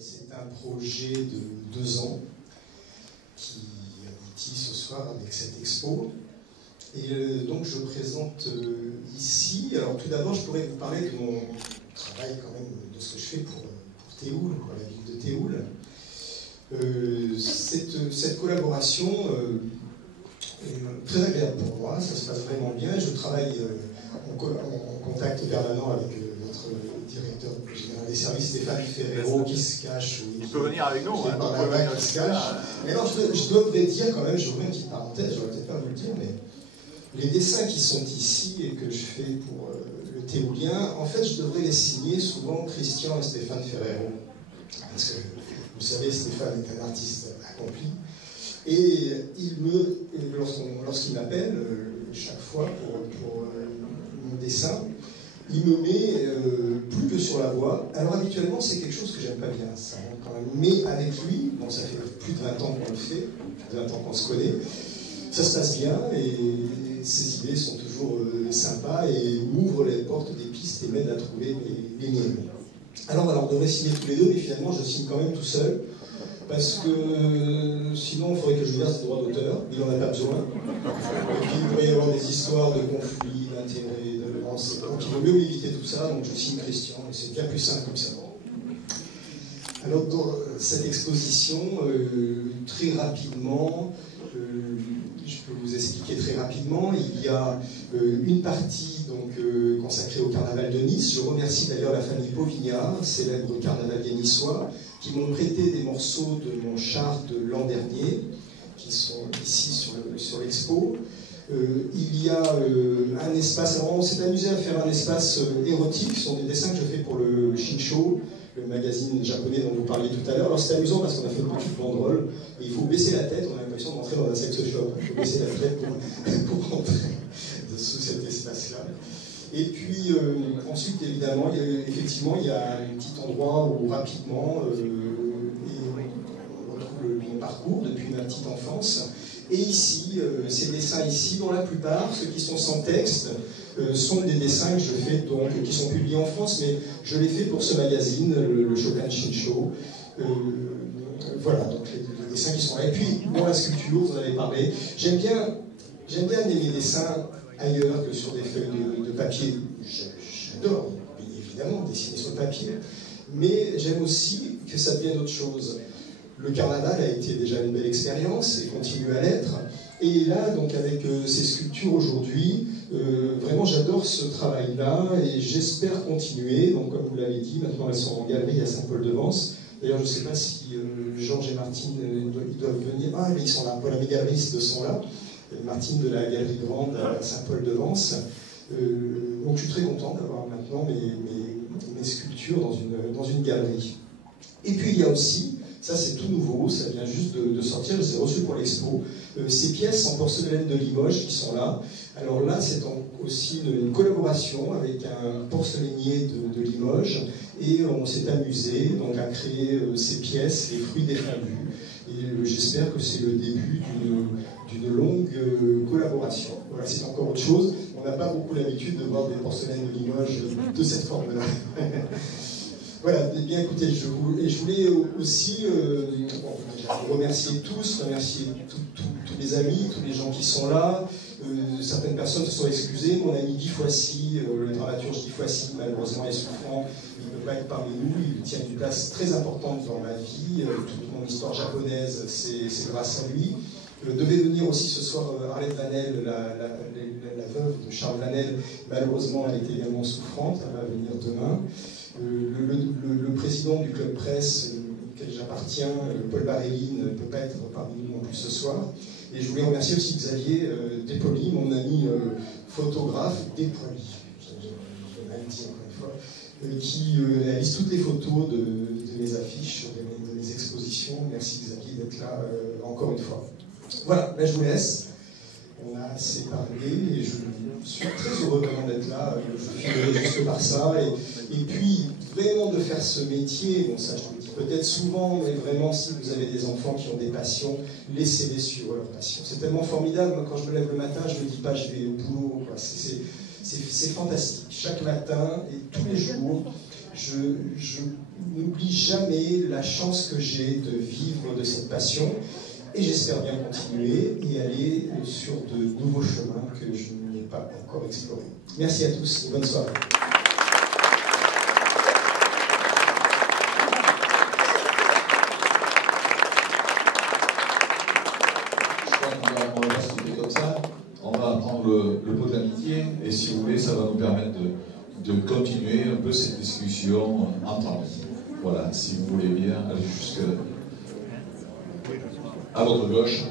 C'est un projet de 2 ans qui aboutit ce soir avec cette expo. Et donc je présente ici. Alors tout d'abord, je pourrais vous parler de mon travail quand même, de ce que je fais pour Théoul, pour la ville de Théoul. Cette collaboration est très agréable pour moi, ça se passe vraiment bien. Je travaille en contact permanent avec notre directeur général des services, Stéphane Ferrero, qui se cache. Il peut venir avec nous, hein, par là-bas, qui se cache. Mais alors, je devrais dire quand même, j'ouvre une petite parenthèse, j'aurais peut-être pas dû le dire, mais les dessins qui sont ici et que je fais pour le Théoulien, en fait, je devrais les signer souvent Christian et Stéphane Ferrero. Parce que, vous savez, Stéphane est un artiste accompli. Et lorsqu'il m'appelle, chaque fois pour mon dessin, il me met plus que sur la voie. Alors habituellement, c'est quelque chose que j'aime pas bien, ça, quand même. Mais avec lui, bon, ça fait plus de 20 ans qu'on le fait, plus de 20 ans qu'on se connaît, ça se passe bien et ses idées sont toujours sympas et m'ouvrent les portes des pistes et m'aident à trouver les miennes. Alors on devrait signer tous les deux, mais finalement je signe quand même tout seul, parce que sinon il faudrait que je verse des droits d'auteur, il n'en a pas besoin. Et puis il pourrait y avoir des histoires de conflits, d'intérêts, de violence. Donc il vaut mieux éviter tout ça, donc je signe Christian, et c'est bien plus simple comme ça. Alors dans cette exposition, très rapidement, je peux vous expliquer très rapidement, il y a une partie donc, consacrée au carnaval de Nice. Je remercie d'ailleurs la famille Pauvignard, célèbre carnavalier niçois, qui m'ont prêté des morceaux de mon char de l'an dernier, qui sont ici sur l'expo. Il y a un espace, alors on s'est amusé à faire un espace érotique, ce sont des dessins que je fais pour le Shinsho, le magazine japonais dont vous parliez tout à l'heure. Alors c'est amusant parce qu'on a fait une petite banderole, et il faut baisser la tête, on a l'impression d'entrer dans un sex shop, il faut baisser la tête pour rentrer sous cet espace-là. Et puis ensuite, évidemment, il y a un petit endroit où rapidement, on retrouve mon parcours depuis ma petite enfance. Et ici, ces dessins ici, dont la plupart, ceux qui sont sans texte, sont des dessins que je fais, donc, qui sont publiés en France, mais je les fais pour ce magazine, le Shokan Shinsho. Voilà, donc les dessins qui sont là. Et puis, dans la sculpture, vous en avez parlé, j'aime bien amener mes dessins ailleurs que sur des feuilles de papier. J'adore, évidemment, dessiner sur le papier, mais j'aime aussi que ça devienne autre chose. Le carnaval a été déjà une belle expérience et continue à l'être. Et là, donc avec ces sculptures aujourd'hui, vraiment j'adore ce travail-là et j'espère continuer. Donc comme vous l'avez dit, maintenant elles sont en galerie à Saint-Paul-de-Vence. D'ailleurs, je ne sais pas si Georges et Martine ils doivent venir. Ah, mais ils sont là, voilà, mes galeristes sont là. Martine de la Galerie Grande à Saint-Paul-de-Vence. Donc je suis très content d'avoir maintenant mes sculptures dans une galerie. Et puis il y a aussi, ça c'est tout nouveau, ça vient juste de sortir, je les ai reçus pour l'expo, ces pièces en porcelaine de Limoges qui sont là. Alors là c'est aussi une collaboration avec un porcelainier de Limoges et on s'est amusé donc, à créer ces pièces, les fruits défendus. Et j'espère que c'est le début d'une longue collaboration. Voilà, c'est encore autre chose. On n'a pas beaucoup l'habitude de voir des porcelaines de Limoges de cette forme-là. Voilà, bien écoutez, je voulais aussi vous remercier tous, remercier tous les amis, tous les gens qui sont là. Certaines personnes se sont excusées. Mon ami Guy Foissy, le dramaturge Guy Foissy, malheureusement est souffrant. Il ne peut pas être parmi nous. Il tient une place très importante dans ma vie. Toute mon histoire japonaise, c'est grâce à lui. Devait venir aussi ce soir Arlette Vanel, la veuve de Charles Vanel. Malheureusement, elle était également souffrante. Elle va venir demain. Le président du club presse auquel j'appartiens, Paul Barelli, ne peut pas être parmi nous non plus ce soir. Et je voulais remercier aussi Xavier Despoli, mon ami photographe, Despoli, je vais le dire encore une fois, qui réalise toutes les photos de mes affiches, de mes expositions. Merci Xavier d'être là encore une fois. Voilà, là je vous laisse. On a assez parlé et je suis très heureux vraiment d'être là. Je finirai juste par ça. Et puis, vraiment de faire ce métier, bon ça je le dis peut-être souvent, mais vraiment si vous avez des enfants qui ont des passions, laissez-les suivre leurs passions. C'est tellement formidable. Moi, quand je me lève le matin, je ne me dis pas je vais au boulot. C'est fantastique. Chaque matin et tous les jours, je n'oublie jamais la chance que j'ai de vivre de cette passion et j'espère bien continuer et aller sur de nouveaux chemins que je n'ai pas encore explorés. Merci à tous et bonne soirée. On va pas se quitter comme ça. On va prendre le pot de l'amitié et si vous voulez, ça va nous permettre de continuer un peu cette discussion entre amis. Voilà, si vous voulez bien, allez jusqu'à votre gauche.